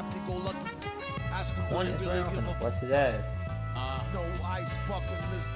happy-go-lucky. Ask him What what is he really give what's his ass? No ice bucket list.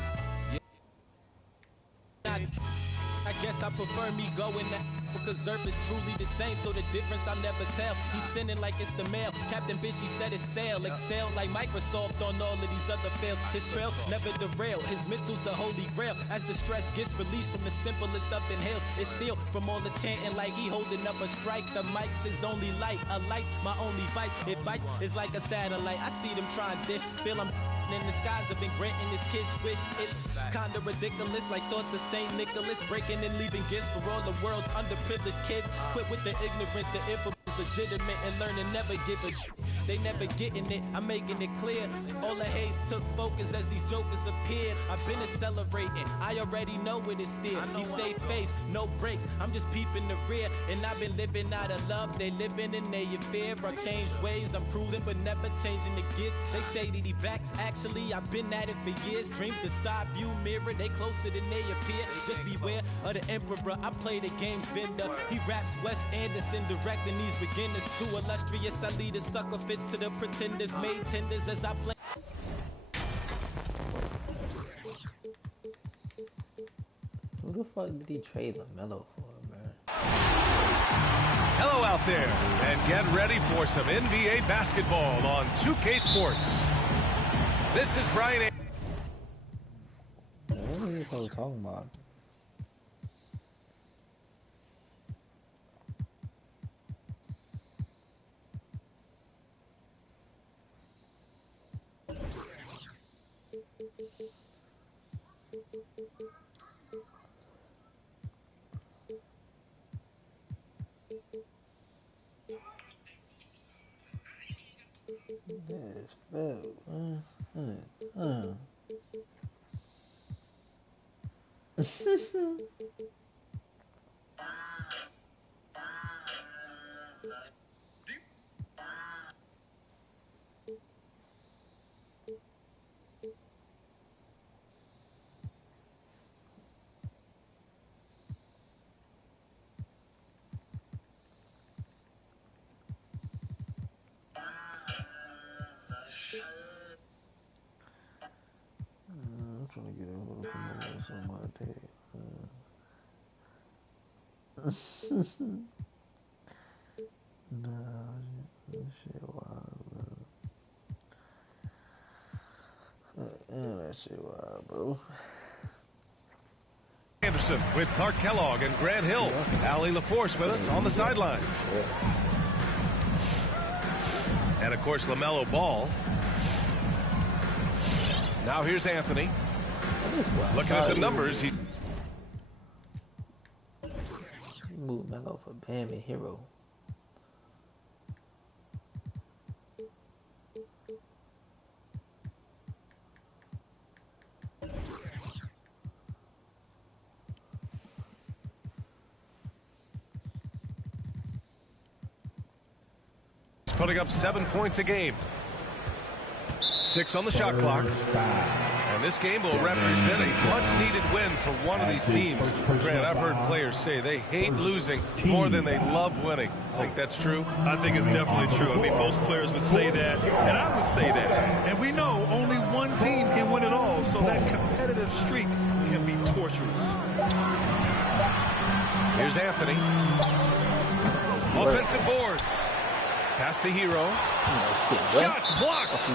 I guess I prefer me going that because Zerp is truly the same, so the difference I'll never tell. He's sending like it's the mail. Captain Bishy said it's sail. Excel like Microsoft on all of these other fails. His trail never derail. His mental's the holy grail. As the stress gets released from the simplest stuff inhales, it's still from all the chanting like he holding up a strike. The mic's his only light. A light's my only vice. Advice is like a satellite. I see them trying dish. Feel I'm in the skies have been granting his kids wish. It's kinda ridiculous, like thoughts of St. Nicholas, breaking and leaving gifts for all the world's underprivileged kids. Quit with the ignorance, the info is legitimate, and learning never give a they never getting it, I'm making it clear. All the haze took focus as these jokers appeared. I've been accelerating, I already know it is still. He stay face, no breaks, I'm just peeping the rear. And I've been living out of love, they living in their fear. I changed ways, I'm cruising but never changing the gears. They say that he back, actually I've been at it for years. Dreams the side view mirror, they closer than they appear. Just beware of the emperor, I play the game's vendor. He raps Wes Anderson, directing these beginners. Too illustrious, I lead a sucker fits to the pretenders. Made tenders as I play. Who the fuck did he trade LaMelo for, man? Hello out there, and get ready for some NBA basketball on 2K Sports. This is Brian. What are you talking about? This fell. I'm trying to get a little promotion on my day. Nah, this shit wild, bro. That shit wild, bro. Anderson with Clark Kellogg and Grant Hill. Allie LaForce with us on the sidelines. And, of course, LaMelo Ball. Now here's Anthony. Looking at the numbers. He moved Melo for Bam and Hero. He's putting up 7 points a game. 6 on the shot clock. And this game will represent a much-needed win for one of these teams. Grant, I've heard players say they hate losing more than they love winning. I think that's true. I think it's definitely true. I mean, most players would say that, and I would say that. And we know only one team can win it all, so that competitive streak can be torturous. Here's Anthony. Offensive board. Pass to Hero. Shots blocked.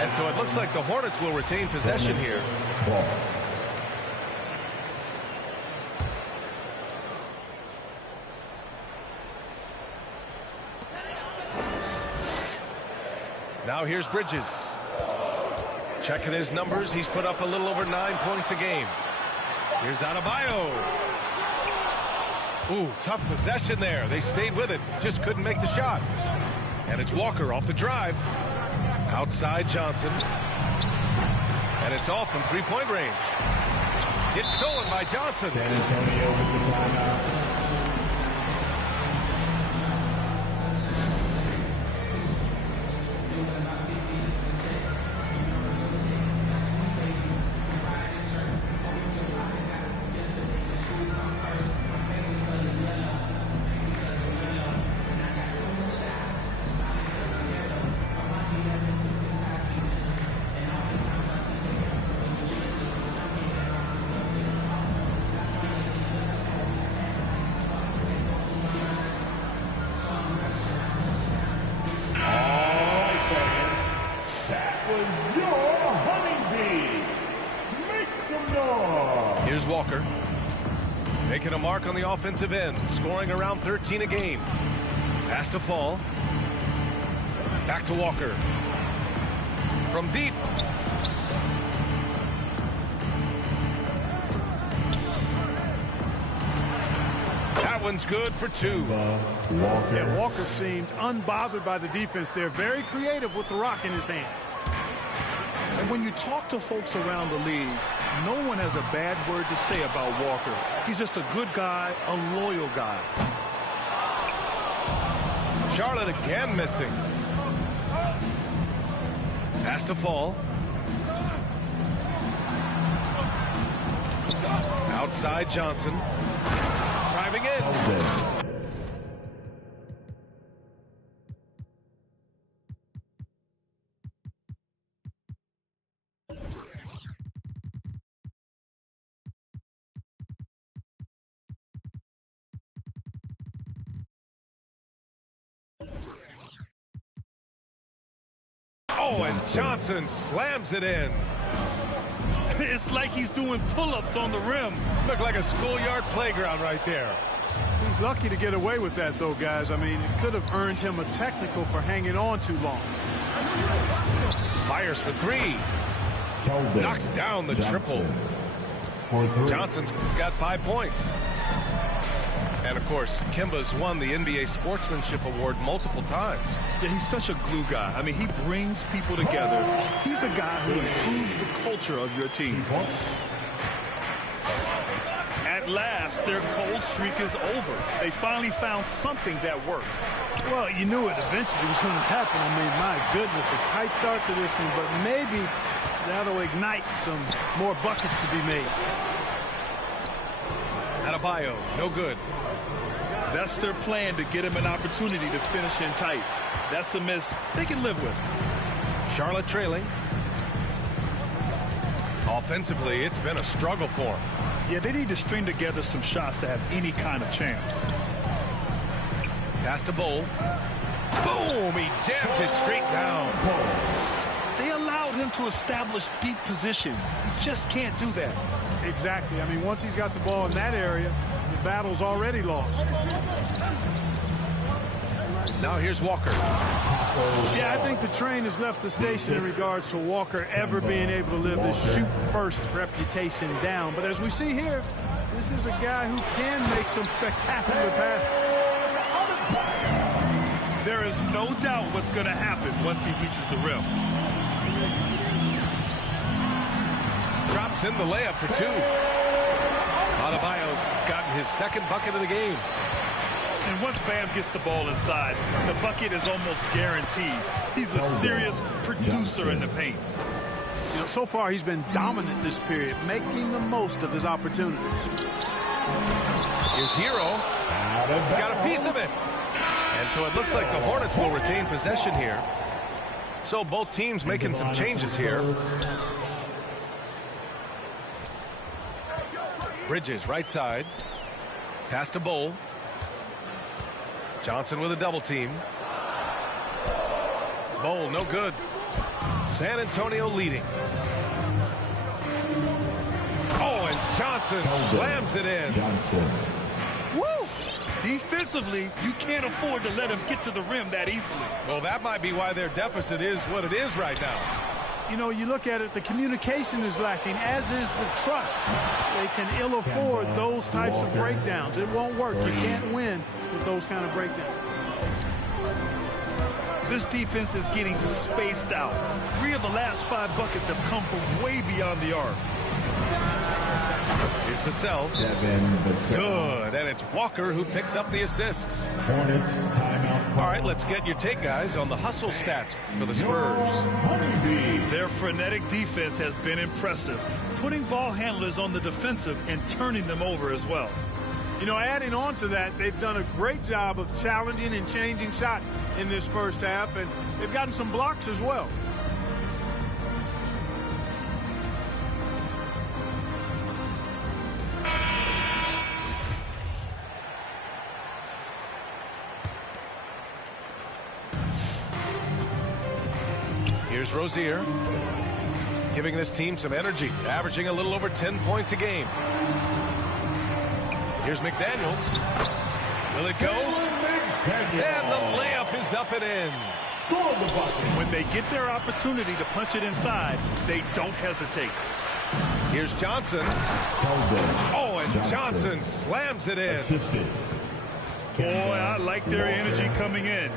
And so it looks like the Hornets will retain possession here. Now here's Bridges. Checking his numbers, he's put up a little over 9 points a game. Here's Adebayo. Ooh, tough possession there. They stayed with it, just couldn't make the shot. And it's Walker off the drive. Outside Johnson. And it's off from three-point range. It's stolen by Johnson. San Antonio with the timeout. Walker. Making a mark on the offensive end, scoring around 13 a game. Pass to Fall. Back to Walker. From deep. That one's good for 2. Yeah, Walker seemed unbothered by the defense there. Very creative with the rock in his hand. And when you talk to folks around the league, no one has a bad word to say about Walker. He's just a good guy, a loyal guy. Charlotte again missing. Pass to Fall. Outside Johnson. Driving in. Oh, and Johnson slams it in. It's like he's doing pull-ups on the rim. Looked like a schoolyard playground right there. He's lucky to get away with that, though, guys. I mean, it could have earned him a technical for hanging on too long. Fires for 3. Knocks down the triple. Johnson's got 5 points. And, of course, Kemba's won the NBA Sportsmanship Award multiple times. Yeah, he's such a glue guy. I mean, he brings people together. He's a guy who improves the culture of your team. At last, their cold streak is over. They finally found something that worked. Well, you knew it eventually was going to happen. I mean, my goodness, a tight start to this one, but maybe that'll ignite some more buckets to be made. Adebayo, no good. That's their plan, to get him an opportunity to finish in tight. That's a miss they can live with. Charlotte trailing. Offensively, it's been a struggle for them. Yeah, they need to string together some shots to have any kind of chance. Pass to Bull. Boom! He jams it straight down. They allowed him to establish deep position. You just can't do that. Exactly. I mean, once he's got the ball in that area, the battle's already lost. Now here's Walker. Yeah, I think the train has left the station in regards to Walker ever being able to live this shoot-first reputation down. But as we see here, this is a guy who can make some spectacular passes. There is no doubt what's going to happen once he reaches the rim. Drops in the layup for 2. Adebayo's gotten his second bucket of the game. And once Bam gets the ball inside, the bucket is almost guaranteed. He's a serious producer in the paint. You know, so far he's been dominant this period, making the most of his opportunities. Here's Hero. Got a piece of it. And so it looks like the Hornets will retain possession here. So both teams making some changes here. Bridges right side. Pass to Bull. Johnson with a double team. Bull no good. San Antonio leading. Oh, and Johnson slams it in. Woo! Defensively, you can't afford to let him get to the rim that easily. Well, that might be why their deficit is what it is right now. You know, you look at it, the communication is lacking, as is the trust. They can ill afford those types of breakdowns. It won't work. You can't win with those kind of breakdowns. This defense is getting spaced out. 3 of the last 5 buckets have come from way beyond the arc. Here's Vassell. Good, and it's Walker who picks up the assist. Hornets timeout. All right, let's get your take, guys, on the hustle stats for the Spurs. Their frenetic defense has been impressive, putting ball handlers on the defensive and turning them over as well. You know, adding on to that, they've done a great job of challenging and changing shots in this first half, and they've gotten some blocks as well. Here's Rozier, giving this team some energy, averaging a little over 10 points a game. Here's McDaniels. Will it go? And the layup is up and in. When they get their opportunity to punch it inside, they don't hesitate. Here's Johnson. Oh, and Johnson slams it in. Boy, I like their energy coming in.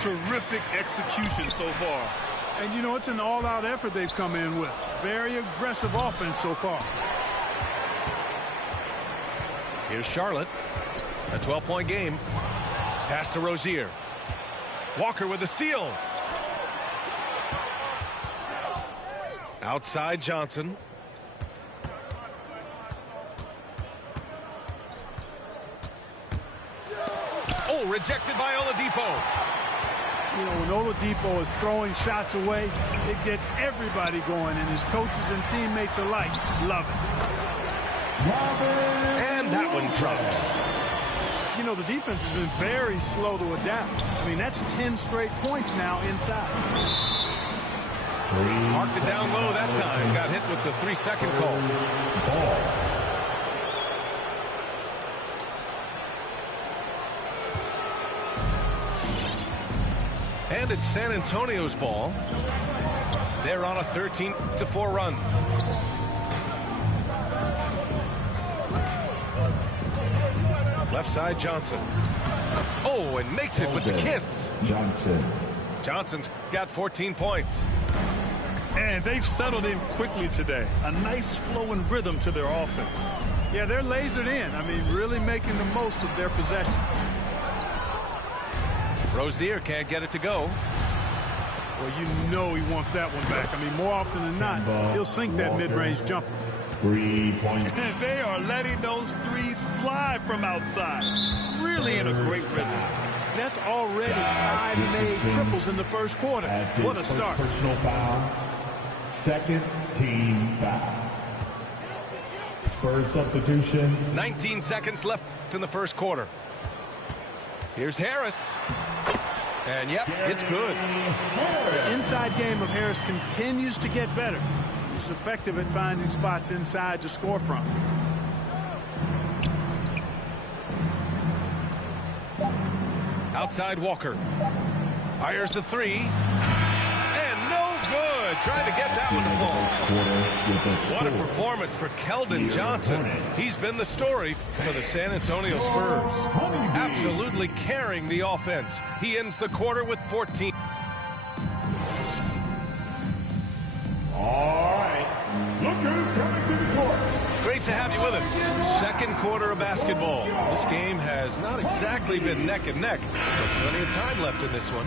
Terrific execution so far. And, you know, it's an all-out effort they've come in with. Very aggressive offense so far. Here's Charlotte. A 12-point game. Pass to Rozier. Walker with a steal. Outside Johnson. Oh, rejected by Oladipo. You know, when Oladipo is throwing shots away, it gets everybody going, and his coaches and teammates alike love it. And that one drops. You know, the defense has been very slow to adapt. I mean, that's 10 straight points now inside. Marked it down low that time. Got hit with the 3-second call. And it's San Antonio's ball. They're on a 13-4 run. Left side Johnson. Oh, and makes it with the kiss. Johnson's got 14 points. And they've settled in quickly today. A nice flow and rhythm to their offense. Yeah, they're lasered in. I mean, really making the most of their possession. Rozier can't get it to go. Well, you know he wants that one back. I mean, more often than not, he'll sink that mid-range jumper. 3 points. And they are letting those threes fly from outside. Really in a great rhythm. That's already 5 made triples in the first quarter. What a start. Personal foul. Second team foul. Spurs substitution. 19 seconds left in the first quarter. Here's Harris. And yep, it's good. The inside game of Harris continues to get better. He's effective at finding spots inside to score from. Outside Walker. Fires the three. And no good. Trying to get that one to fall. What a performance for Keldon Johnson. He's been the story for the San Antonio Spurs. Absolutely carrying the offense. He ends the quarter with 14. All right. Look who's coming to the court. Great to have you with us. Second quarter of basketball. This game has not exactly been neck and neck, but plenty of time left in this one.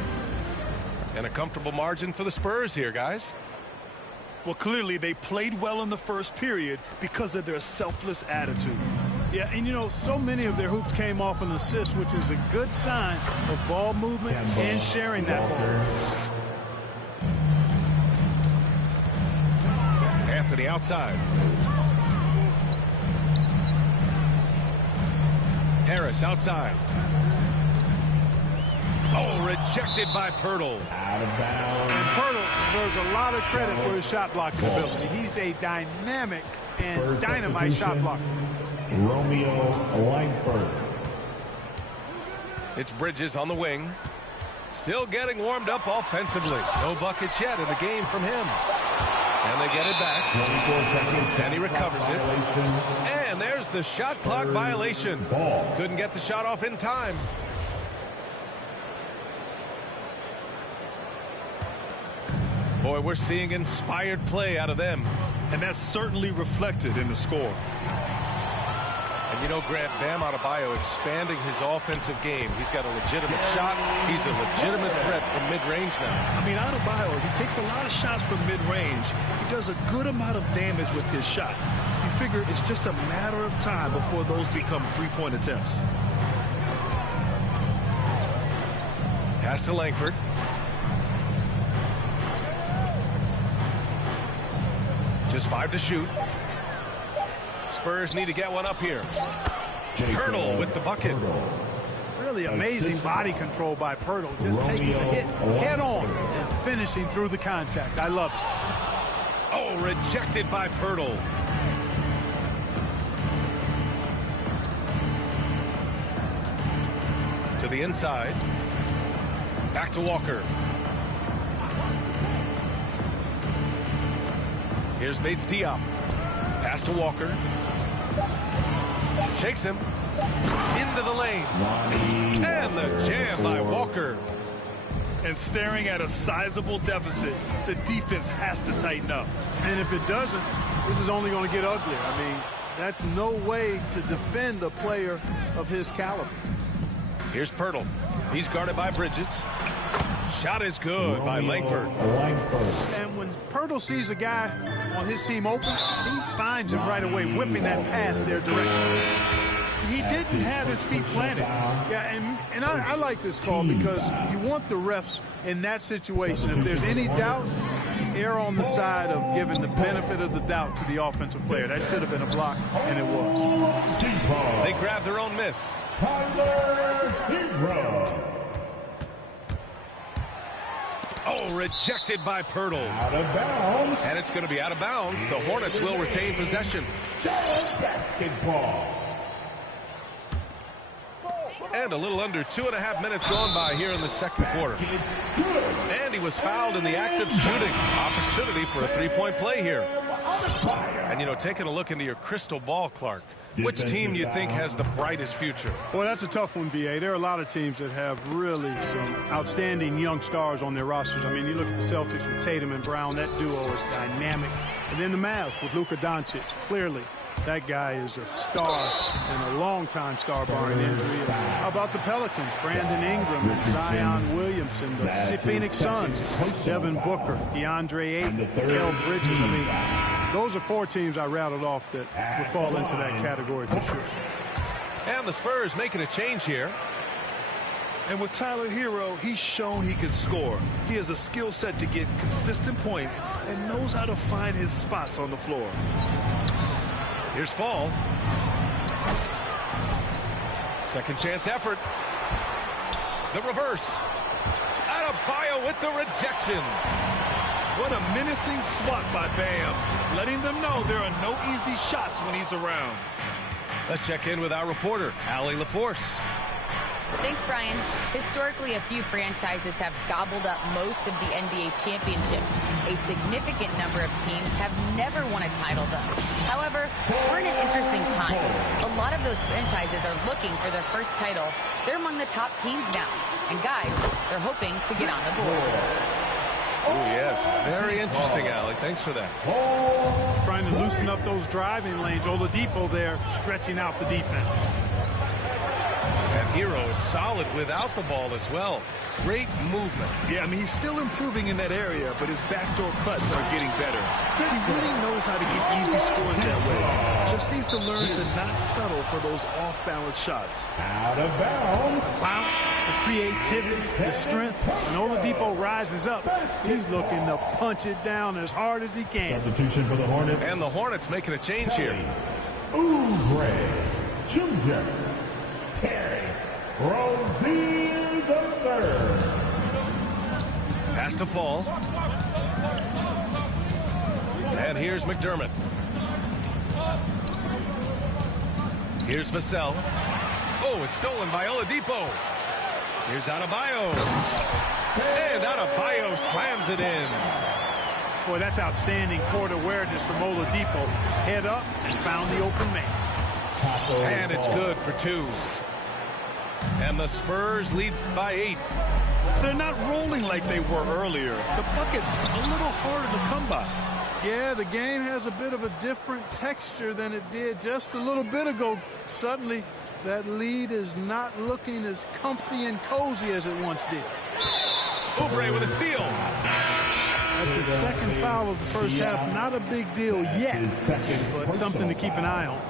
And a comfortable margin for the Spurs here, guys. Well, clearly they played well in the first period because of their selfless attitude. Yeah, and you know, so many of their hoops came off an assist, which is a good sign of ball movement and sharing that ball. Anthony outside. Harris outside. Oh, rejected by Poeltl. Out of bounds. And Poeltl deserves a lot of credit for his shot blocking ability. He's a dynamic and dynamite shot blocker. Romeo Langford. It's Bridges on the wing. Still getting warmed up offensively. No buckets yet in the game from him. And they get it back. 24 seconds. And he recovers it. And there's the shot clock violation. Couldn't get the shot off in time. Boy, we're seeing inspired play out of them. And that's certainly reflected in the score. And you know, Grant, Bam Adebayo expanding his offensive game. He's got a legitimate shot. He's a legitimate threat from mid-range now. I mean, Adebayo, he takes a lot of shots from mid-range. He does a good amount of damage with his shot. You figure it's just a matter of time before those become three-point attempts. Pass to Langford. Just 5 to shoot. Spurs need to get one up here. Poeltl with the bucket. Really amazing body control by Poeltl. Just taking the hit head on and finishing through the contact. I love it. Oh, rejected by Poeltl. To the inside. Back to Walker. Here's Bates Diop. Pass to Walker. Shakes him. Into the lane. And the jam by Walker. And staring at a sizable deficit, the defense has to tighten up. And if it doesn't, this is only going to get uglier. I mean, that's no way to defend a player of his caliber. Here's Pirtle. He's guarded by Bridges. Shot is good by Langford. And when Pirtle sees a guy on his team open, he finds him right away, whipping that pass there directly. He didn't have his feet planted. Yeah, and I like this call because you want the refs in that situation. If there's any doubt, err on the side of giving the benefit of the doubt to the offensive player. That should have been a block, and it was. They grab their own miss. Tyler Hero. Oh, rejected by Pirtle. Out of bounds. And it's going to be out of bounds. The Hornets will retain possession. Basketball. And a little under 2.5 minutes gone by here in the second quarter. And he was fouled in the act of shooting. Opportunity for a three-point play here. And, you know, taking a look into your crystal ball, Clark, which team do you think has the brightest future? Well, that's a tough one, B.A. There are a lot of teams that have really some outstanding young stars on their rosters. I mean, you look at the Celtics with Tatum and Brown. That duo is dynamic. And then the Mavs with Luka Doncic. Clearly, that guy is a star and a long-time star barring injury. How about the Pelicans? Brandon Ingram and Zion Williamson. The Phoenix Suns, Devin Booker, DeAndre Ayton, Mikal Bridges. I mean, those are four teams I rattled off that would fall into that category for sure. And the Spurs making a change here. And with Tyler Hero, he's shown he can score. He has a skill set to get consistent points and knows how to find his spots on the floor. Here's Fall. Second chance effort. The reverse. Adebayo with the rejection. What a menacing swat by Bam, letting them know there are no easy shots when he's around. Let's check in with our reporter, Allie LaForce. Thanks, Brian. Historically, a few franchises have gobbled up most of the NBA championships. A significant number of teams have never won a title, though. However, we're in an interesting time. A lot of those franchises are looking for their first title. They're among the top teams now. And guys, they're hoping to get on the board. Oh, yes. Very interesting, Allie. Thanks for that. Trying to loosen up those driving lanes. Oladipo there stretching out the defense. And Hero is solid without the ball as well. Great movement. Yeah, I mean, he's still improving in that area, but his backdoor cuts are getting better. He really knows how to get easy scores that way. Just needs to learn to not settle for those off-balance shots. Out of bounds. Wow, the creativity, the strength. When Oladipo rises up, he's looking to punch it down as hard as he can. Substitution for the Hornets. And the Hornets making a change here. Oubre Jr. Terry Rozier III. Pass to Fall. And here's McDermott. Here's Vassell. Oh, it's stolen by Oladipo. Here's Adebayo. And Adebayo slams it in. Boy, that's outstanding court awareness from Oladipo. Head up and found the open man. And it's good for two. And the Spurs lead by 8. They're not rolling like they were earlier. The bucket's a little harder to come by. Yeah, the game has a bit of a different texture than it did just a little bit ago. Suddenly, that lead is not looking as comfy and cozy as it once did. Oubre with a steal. That's his second foul of the first half. Not a big deal yet, but something to keep an eye on.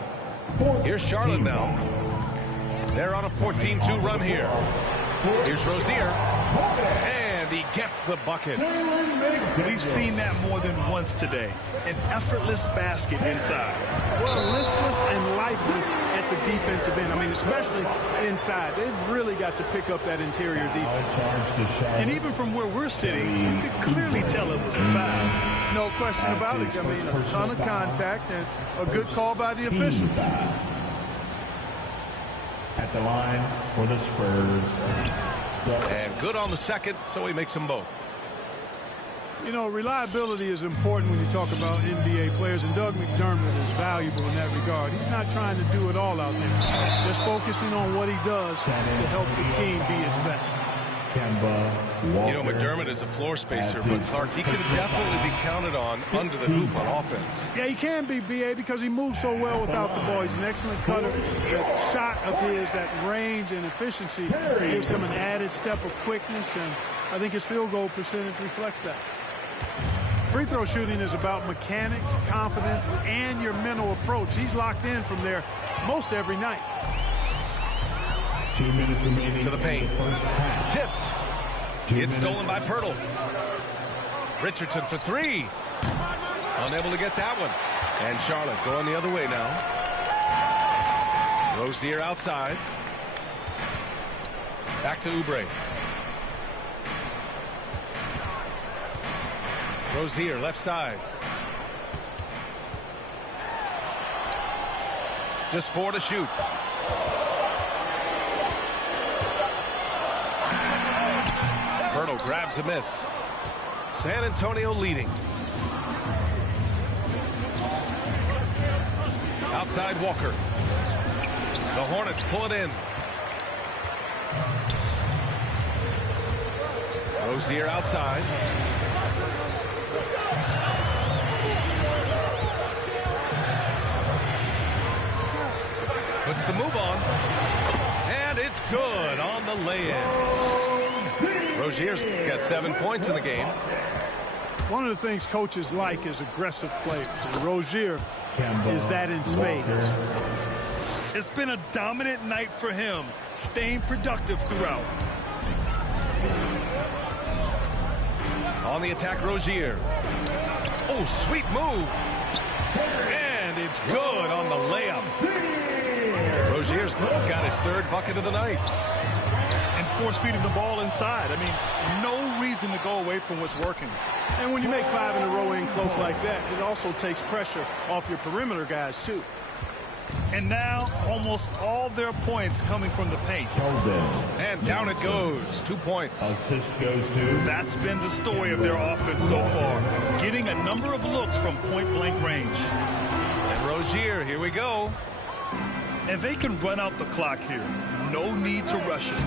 Here's Charlotte now. They're on a 14-2 run here. Here's Rozier. And he gets the bucket. We've seen that more than once today. An effortless basket inside. Well, listless and lifeless at the defensive end. I mean, especially inside. They've really got to pick up that interior defense. And even from where we're sitting, you could clearly tell it was a foul. No question about it. I mean, a ton of contact and a good call by the official. At the line for the Spurs. And good on the second, so he makes them both. You know, reliability is important when you talk about NBA players, and Doug McDermott is valuable in that regard. He's not trying to do it all out there, just focusing on what he does to help the team be its best. You know, McDermott is a floor spacer, but Clark, he can definitely be counted on under the hoop on offense. Yeah, he can be, B.A., because he moves so well without the ball. He's an excellent cutter. That shot of his, that range and efficiency gives him an added step of quickness, and I think his field goal percentage reflects that. Free throw shooting is about mechanics, confidence, and your mental approach. He's locked in from there most every night. 2 minutes remaining to the paint. Tipped. It's stolen by Pirtle. Richardson for three. Unable to get that one. And Charlotte going the other way now. Rozier outside. Back to Oubre. Rozier left side. Just 4 to shoot. Pirtle grabs a miss. San Antonio leading. Outside Walker. The Hornets pull it in. Rozier outside. Puts the move on. And it's good on the lay-in. Rozier's got 7 points in the game. One of the things coaches like is aggressive players, and Rozier is that in spades. It's been a dominant night for him, staying productive throughout. On the attack, Rozier. Oh, sweet move. And it's good on the layup. Rozier's got his 3rd bucket of the night. And force feeding the ball inside. I mean, no reason to go away from what's working. And when you make 5 in a row in close like that, it also takes pressure off your perimeter guys, too. And now, almost all their points coming from the paint. And down it goes. 2 points. Assist goes to. That's been the story of their offense so far. Getting a number of looks from point-blank range. And Rozier, here we go. And they can run out the clock here. No need to rush it.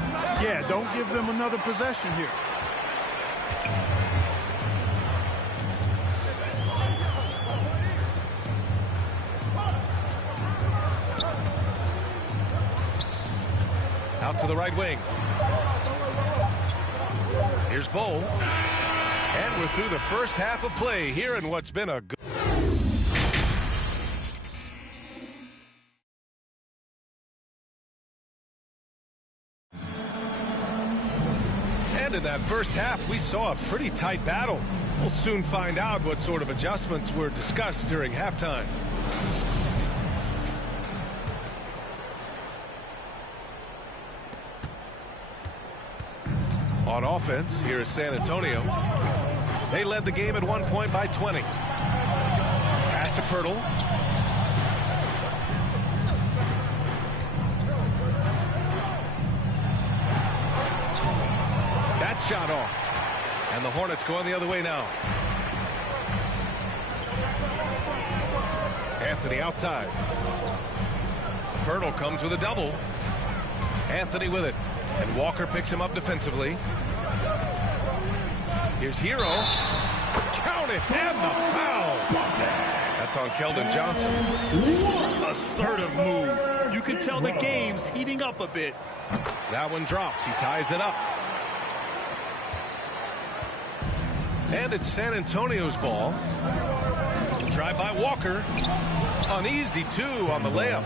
Yeah, don't give them another possession here. Out to the right wing. Here's Bol. And we're through the first half of play here in what's been a good... And in that first half, we saw a pretty tight battle. We'll soon find out what sort of adjustments were discussed during halftime. On offense, here is San Antonio. They led the game at 1 point by 20. Pass to Pirtle. That shot off. And the Hornets going the other way now. Anthony outside. Pirtle comes with a double. Anthony with it. And Walker picks him up defensively. Here's Hero. Count it, and the foul. That's on Keldon Johnson. Assertive move. You can tell the game's heating up a bit. That one drops. He ties it up. And it's San Antonio's ball. Drive by Walker. An easy 2 on the layup.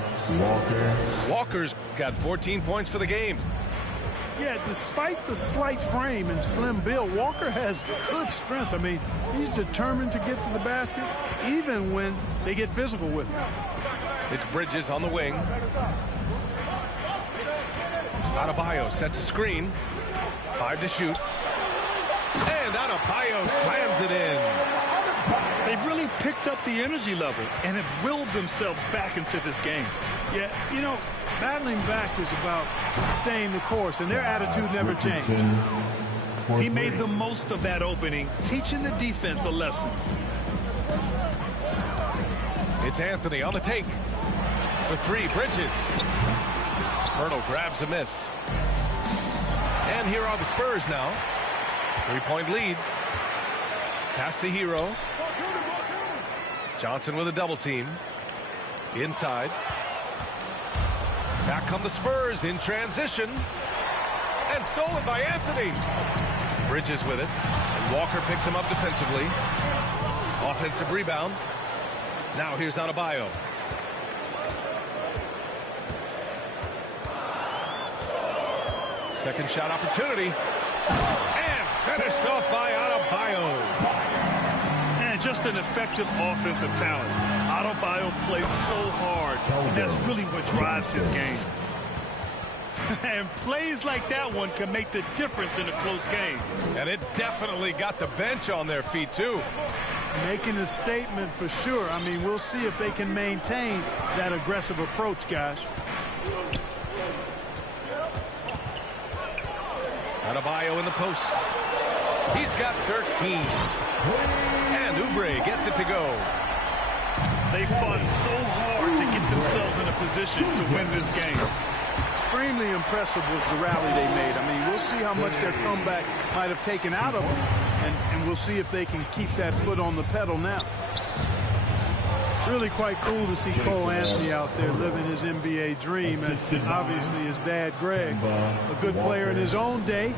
Walker's got 14 points for the game. Yeah, despite the slight frame and slim build, Walker has good strength. I mean, he's determined to get to the basket, even when they get physical with him. It's Bridges on the wing. Adebayo sets a screen. 5 to shoot. And Adebayo slams it in. They've really picked up the energy level and have willed themselves back into this game. Yeah, you know, battling back is about staying the course, and their attitude never changed. He made the most of that opening, teaching the defense a lesson. It's Anthony on the take. For three, Bridges. Hurdle grabs a miss. And here are the Spurs now. 3-point lead. Pass to Hero. Johnson with a double team. Inside. Back come the Spurs in transition. And stolen by Anthony. Bridges with it. And Walker picks him up defensively. Offensive rebound. Now here's Adebayo. Second shot opportunity. And finished off by Adebayo. And just an effective offensive talent. Adebayo plays so hard. And that's really what drives his game. And plays like that one can make the difference in a close game. And it definitely got the bench on their feet, too. Making a statement for sure. I mean, we'll see if they can maintain that aggressive approach, guys. Adebayo in the post. He's got 13. And Oubre gets it to go. They fought so hard to get themselves in a position to win this game. Extremely impressive was the rally they made. I mean, we'll see how much their comeback might have taken out of them, and we'll see if they can keep that foot on the pedal now. Really quite cool to see Cole Anthony out there living his NBA dream, and obviously his dad, Greg, a good player in his own day,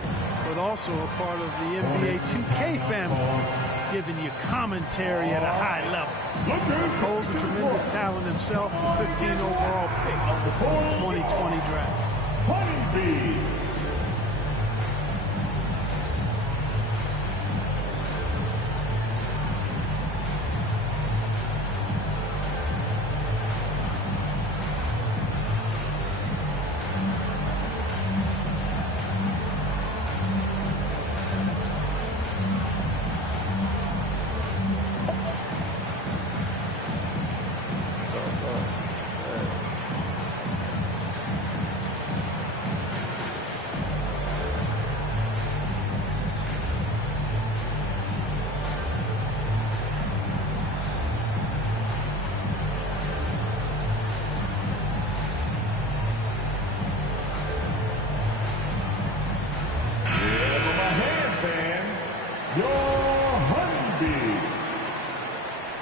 but also a part of the NBA 2K family, giving you commentary at a high level. Cole's a tremendous talent himself, the 15 overall pick of the 2020 draft.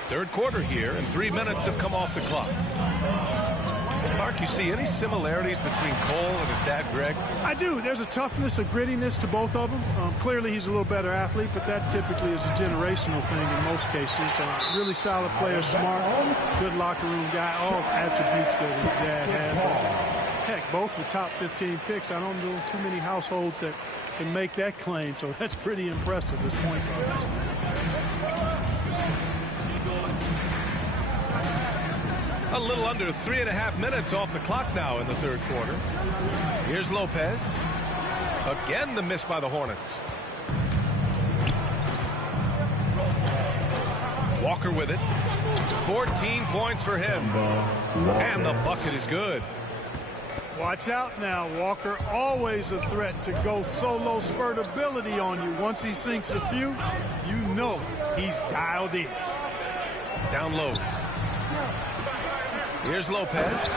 Third quarter here, and 3 minutes have come off the clock. Mark, you see any similarities between Cole and his dad, Greg? I do. There's a toughness, a grittiness to both of them. Clearly, he's a little better athlete, but that typically is a generational thing in most cases. Really solid player, smart, good locker room guy, all attributes that his dad had. Heck, both were top 15 picks. I don't know too many households that can make that claim, so that's pretty impressive, this point guard. A little under 3.5 minutes off the clock now in the third quarter. Here's Lopez. Again, the miss by the Hornets. Walker with it. 14 points for him. And the bucket is good. Watch out now. Walker always a threat to go solo spurtability on you. Once he sinks a few, you know he's dialed in. Down low. Here's Lopez.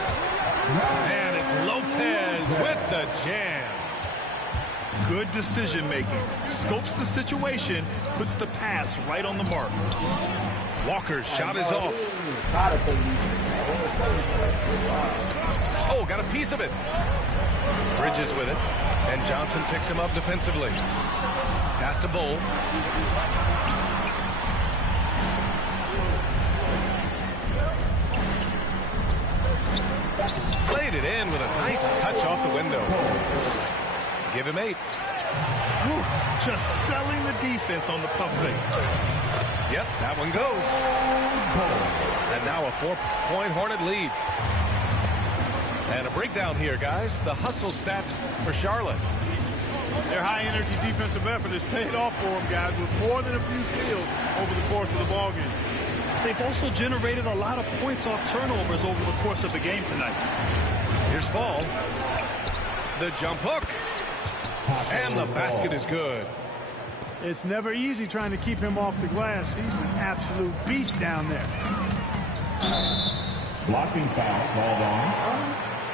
And it's Lopez with the jam. Good decision making. Scopes the situation, puts the pass right on the mark. Walker's shot is off. Oh, got a piece of it. Bridges with it. And Johnson picks him up defensively. Pass to Bull. Played it in with a nice touch off the window. Give him 8. Whew, just selling the defense on the pump fake. Yep, that one goes. And now a 4-point Hornet lead. And a breakdown here, guys. The hustle stats for Charlotte. Their high-energy defensive effort has paid off for them, guys, with more than a few steals over the course of the ballgame. they've also generated a lot of points off turnovers over the course of the game tonight. Here's Fall. The jump hook. And the basket is good. It's never easy trying to keep him off the glass. He's an absolute beast down there. Blocking foul called on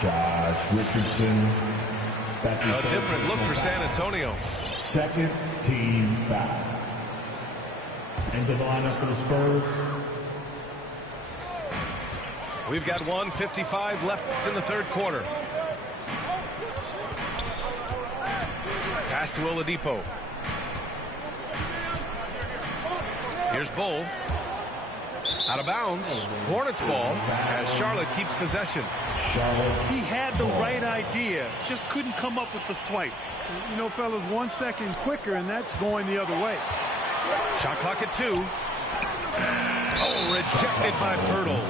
Josh Richardson. A different look for San Antonio. Second team foul. Into the lineup for the Spurs. We've got 1:55 left in the third quarter. Pass to Oladipo. Here's Bull. Out of bounds. Hornets ball as Charlotte keeps possession. He had the right idea, just couldn't come up with the swipe. You know, fellas, 1 second quicker, and that's going the other way. Shot clock at 2. Oh, rejected by Pirtle.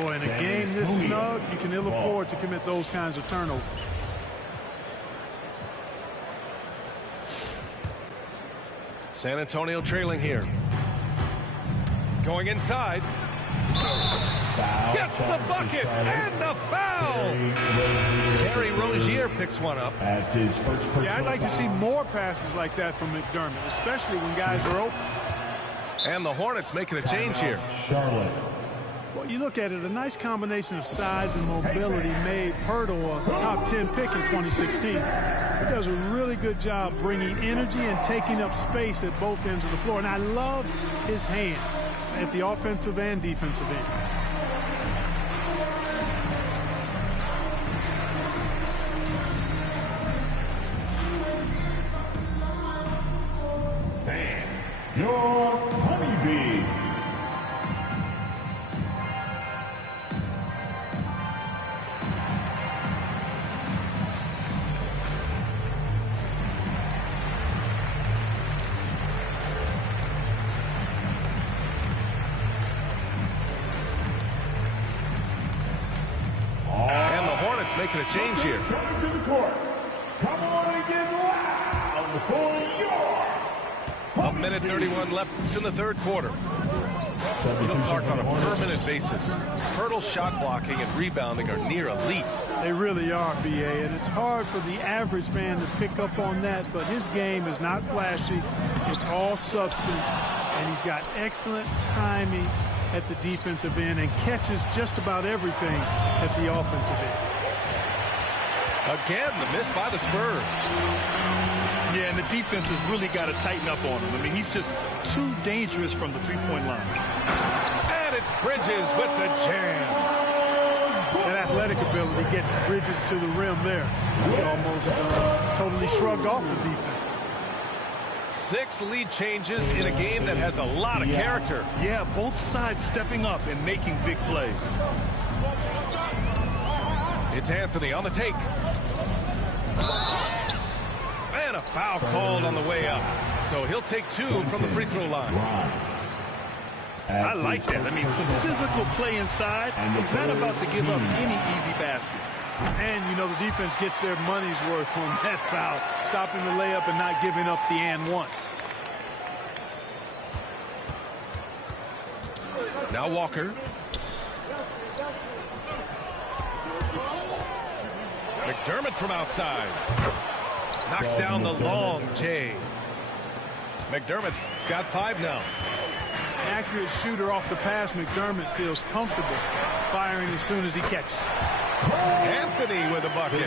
Boy, in a game this snug, you can ill afford to commit those kinds of turnovers. San Antonio trailing here. Going inside. Gets the bucket and the foul. Terry Rozier picks one up. That's his first personal Yeah, I'd like to see more passes like that from McDermott, especially when guys are open. And the Hornets making a change here. Charlotte. Well, you look at it, a nice combination of size and mobility made Pirtle a top 10 pick in 2016. He does a really good job bringing energy and taking up space at both ends of the floor. And I love his hands at the offensive and defensive end. Your Honeybee. And the Hornets making a change here. Coming to the court. Come on and get loud for your 1:31 left in the third quarter. Little Clark on a per-minute basis. Pirtle's shot blocking and rebounding are near elite. They really are, B.A., and it's hard for the average fan to pick up on that, but his game is not flashy. It's all substance, and he's got excellent timing at the defensive end and catches just about everything at the offensive end. Again, the miss by the Spurs. Yeah, and the defense has really got to tighten up on him. I mean, he's just too dangerous from the three-point line. And it's Bridges with the jam. That athletic ability gets Bridges to the rim there. He almost totally shrugged off the defense. 6 lead changes in a game that has a lot of character. Yeah, both sides stepping up and making big plays. It's Anthony on the take. And a foul called on the way up. So he'll take 2 from the free throw line. I like that. I mean, some physical play inside. He's not about to give up any easy baskets. And, you know, the defense gets their money's worth on that foul, stopping the layup and not giving up the and one. Now Walker. McDermott from outside. Knocks down the long J. McDermott's got 5 now. Accurate shooter off the pass. McDermott feels comfortable firing as soon as he catches. Anthony with a bucket.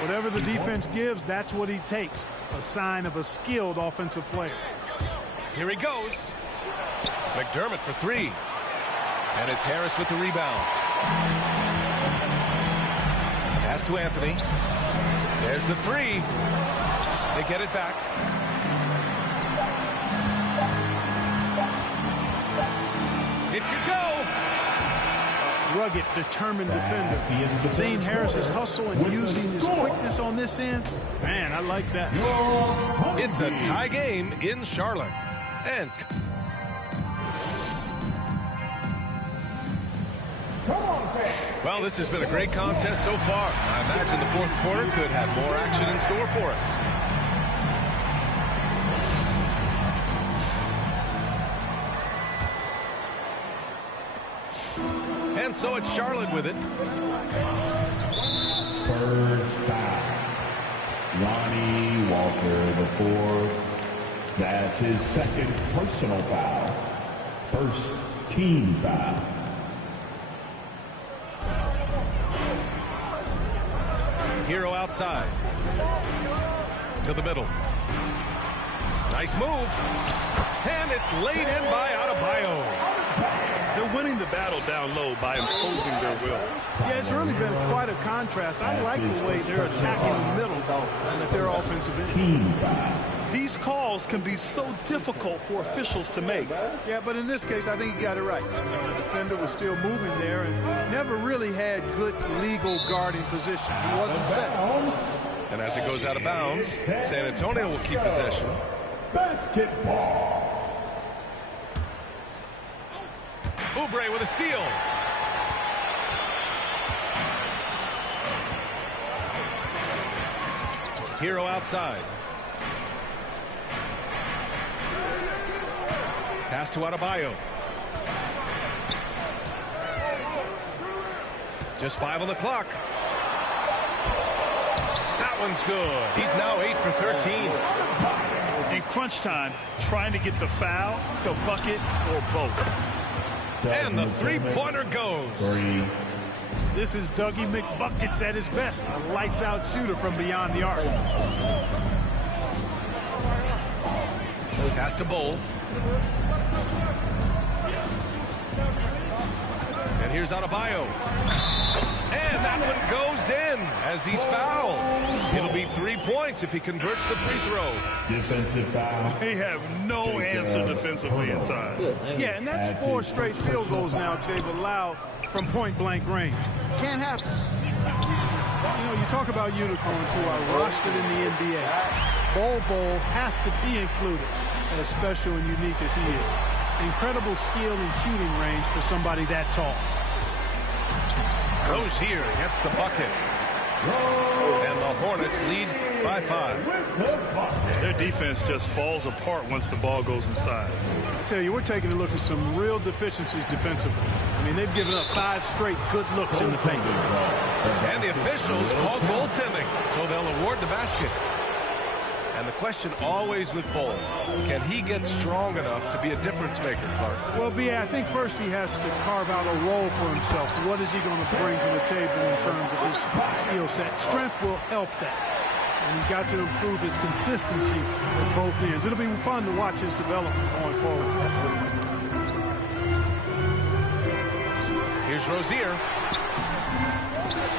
Whatever the defense gives, that's what he takes. A sign of a skilled offensive player. Here he goes. McDermott for 3. And it's Harris with the rebound. Pass to Anthony. There's the 3. They get it back. It could go. Rugged, determined defender. Seeing Harris's hustle and using his quickness on this end, man, I like that. It's a tie game in Charlotte. And well, this has been a great contest so far. I imagine the fourth quarter could have more action in store for us. And so it's Charlotte with it. Spurs foul. Lonnie Walker, the fourth. That's his second personal foul. First team foul. Hero outside. To the middle. Nice move. And it's laid in by Adebayo. They're winning the battle down low by imposing their will. Yeah, it's really been quite a contrast. I like the way they're attacking the middle with their offensive end. Team foul. These calls can be so difficult for officials to make. Yeah, but in this case, I think you got it right. The defender was still moving there and never really had good legal guarding position. He wasn't set. And as it goes out of bounds, San Antonio will keep possession. Basketball. Oubre with a steal. Hero outside. Pass to Adebayo. Just 5 on the clock. That one's good. He's now 8 for 13. In crunch time, trying to get the foul, the bucket, or both. And the three-pointer goes. This is Dougie McBuckets at his best. A lights-out shooter from beyond the arc. Pass to Bol. And here's Adebayo. And that one goes in as he's fouled. It'll be 3 points if he converts the free throw. Defensive foul. They have no answer defensively inside. Yeah, and that's 4 straight field goals now they've allowed from point-blank range. Can't happen. You know, you talk about unicorns who are rostered in the NBA. Bol has to be included, as special and unique as he is. Incredible skill and shooting range for somebody that tall. Rozier gets the bucket. And the Hornets lead by 5. Their defense just falls apart once the ball goes inside. I tell you, we're taking a look at some real deficiencies defensively. I mean, they've given up 5 straight good looks in the paint. And the officials called goaltending, so they'll award the basket. And the question always with Bol, can he get strong enough to be a difference maker, Clark? Well, B.A., I think first he has to carve out a role for himself. What is he going to bring to the table in terms of his skill set? Strength will help that. And he's got to improve his consistency at both ends. It'll be fun to watch his development going forward. Here's Rozier.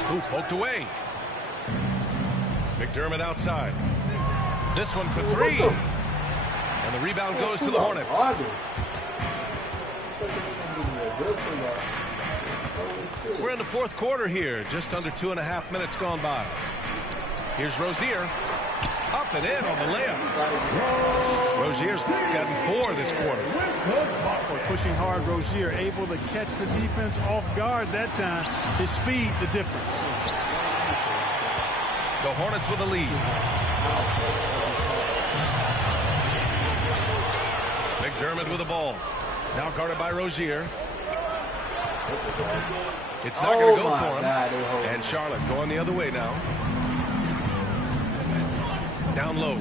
Who poked away. McDermott outside. This one for 3. And the rebound goes to the Hornets. We're in the 4th quarter here. Just under 2.5 minutes gone by. Here's Rozier. Up and in on the layup. Rozier's gotten 4 this quarter. Pushing hard, Rozier able to catch the defense off guard that time. His speed, the difference. The Hornets with the lead. McDermott with the ball. Now guarded by Rozier. It's not going to go for him. And Charlotte going the other way now. Down low.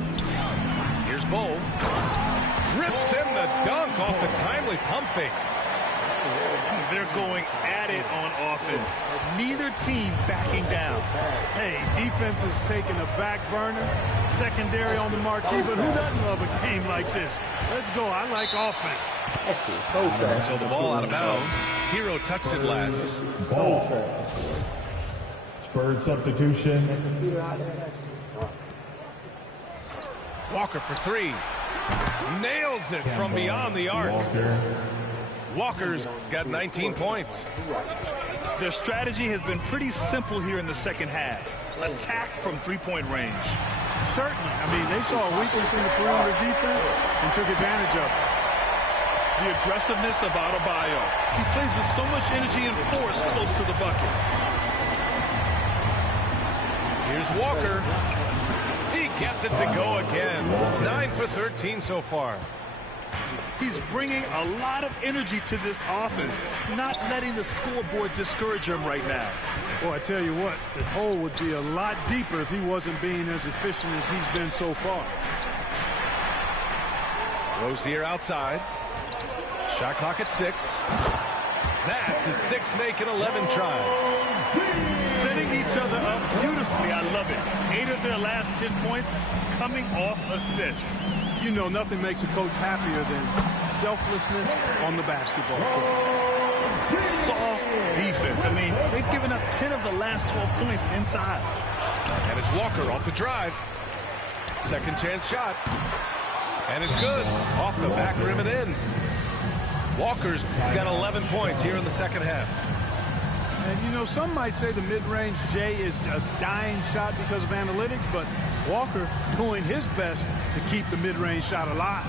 Here's Bol. Rips in the dunk off the timely pump fake. They're going at it on offense. Neither team backing down. Hey, defense is taking a back burner. Secondary on the marquee, but who doesn't love a game like this? Let's go. I like offense. So the ball out of bounds. Hero touched it last. Ball. Spurs substitution. Walker for 3. Nails it from beyond the arc. Walker's got 19 points. Their strategy has been pretty simple here in the second half. Attack from 3-point range. Certainly. I mean, they saw a weakness in the perimeter defense and took advantage of it. The aggressiveness of Adebayo. He plays with so much energy and force close to the bucket. Here's Walker. He gets it to go again. 9 for 13 so far. He's bringing a lot of energy to this offense, not letting the scoreboard discourage him right now. Well, I tell you what, the hole would be a lot deeper if he wasn't being as efficient as he's been so far. Rozier outside. Shot clock at 6. That's his 6th make in 11 tries. Setting each other up beautifully. I love it. 8 of their last 10 points coming off assists. You know, nothing makes a coach happier than selflessness on the basketball court. Soft defense. I mean, they've given up 10 of the last 12 points inside. And it's Walker off the drive. Second chance shot. And it's good. Off the back rim and in. Walker's got 11 points here in the second half. And, you know, some might say the mid-range J is a dying shot because of analytics, but Walker doing his best to keep the mid-range shot alive.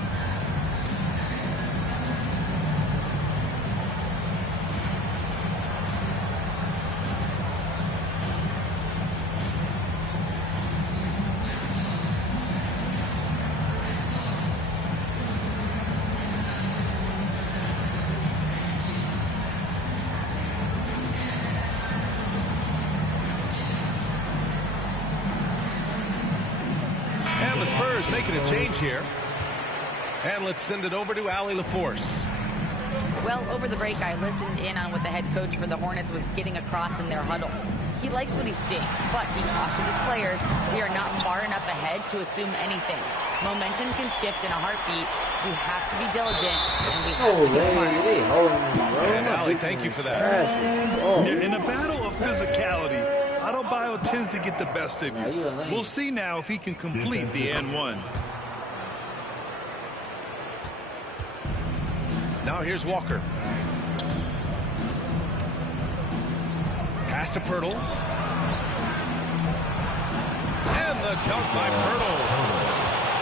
Making a change here. And let's send it over to Allie LaForce. Well, over the break, I listened in on what the head coach for the Hornets was getting across in their huddle. He likes what he's seeing, but he cautioned his players, we are not far enough ahead to assume anything. Momentum can shift in a heartbeat. We have to be diligent, and we have to be smart. And Allie, thank you for that. In a battle of physicality, Adebayo tends to get the best of you. We'll see now if he can complete the and one. Now here's Walker. Pass to Pirtle. And the dunk by Pirtle.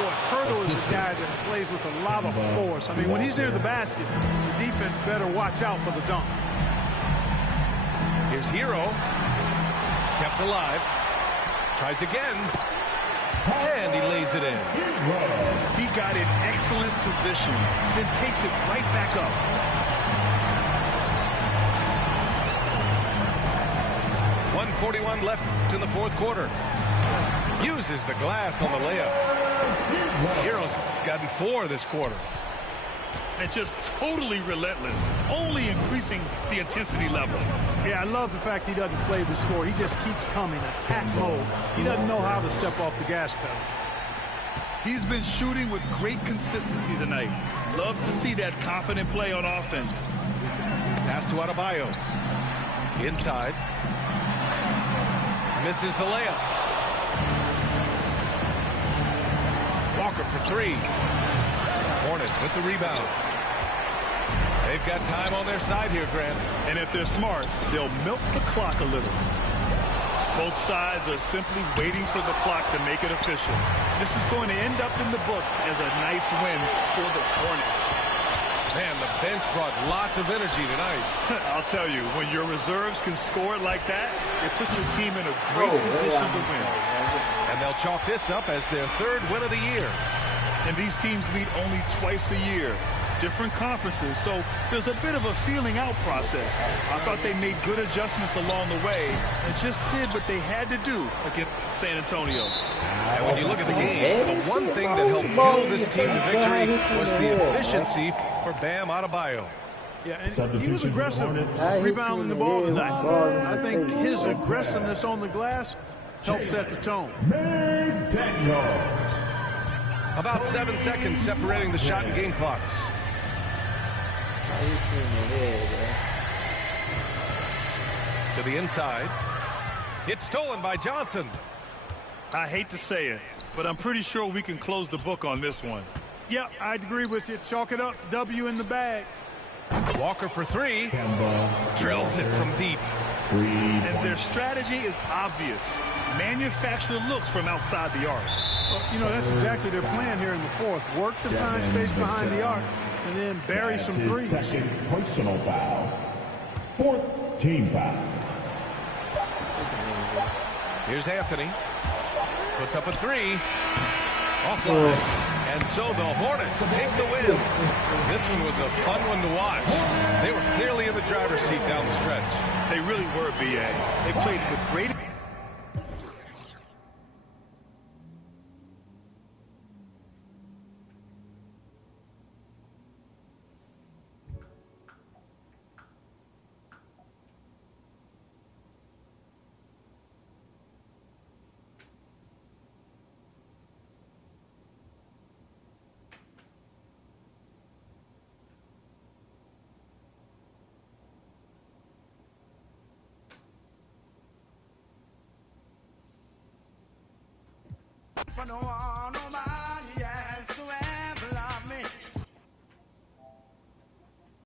Boy, Pirtle is a guy that plays with a lot of force. I mean, when he's near the basket, the defense better watch out for the dunk. Here's Hero. Kept alive. Tries again. And he lays it in. He got in excellent position, then takes it right back up. .141 left in the fourth quarter. Uses the glass on the layup. Hero's gotten 4 this quarter. And just totally relentless, only increasing the intensity level. Yeah, I love the fact he doesn't play the score. He just keeps coming, attack mode. He doesn't know how to step off the gas pedal. He's been shooting with great consistency tonight. Love to see that confident play on offense. Pass to Adebayo. Inside. Misses the layup. Walker for 3. Hornets with the rebound. They've got time on their side here, Grant. And if they're smart, they'll milk the clock a little. Both sides are simply waiting for the clock to make it official. This is going to end up in the books as a nice win for the Hornets. Man, the bench brought lots of energy tonight. I'll tell you, when your reserves can score like that, it puts your team in a great position to win. And they'll chalk this up as their 3rd win of the year. And these teams meet only twice a year. Different conferences, so there's a bit of a feeling out process. I thought they made good adjustments along the way and just did what they had to do against San Antonio. And when you look at the game, the one thing that helped fuel this team to victory was the efficiency for Bam Adebayo. Yeah, and he was aggressive rebounding the ball tonight. I think his aggressiveness on the glass helped set the tone. About 7 seconds separating the shot and game clocks. To the inside. It's stolen by Johnson. I hate to say it, but I'm pretty sure we can close the book on this one. Yep, I'd agree with you. Chalk it up. W in the bag. Walker for 3. Drills it from deep. And their strategy is obvious. Manufacture looks from outside the arc. Well, you know, that's exactly their plan here in the fourth. Work to find space behind the arc and then bury some threes. Second personal foul. 4th team foul. Here's Anthony. Puts up a 3. Offline. And so the Hornets take the win. This one was a fun one to watch. They were clearly in the driver's seat down the stretch. They really were, B.A. They played with great... For no one, nobody else.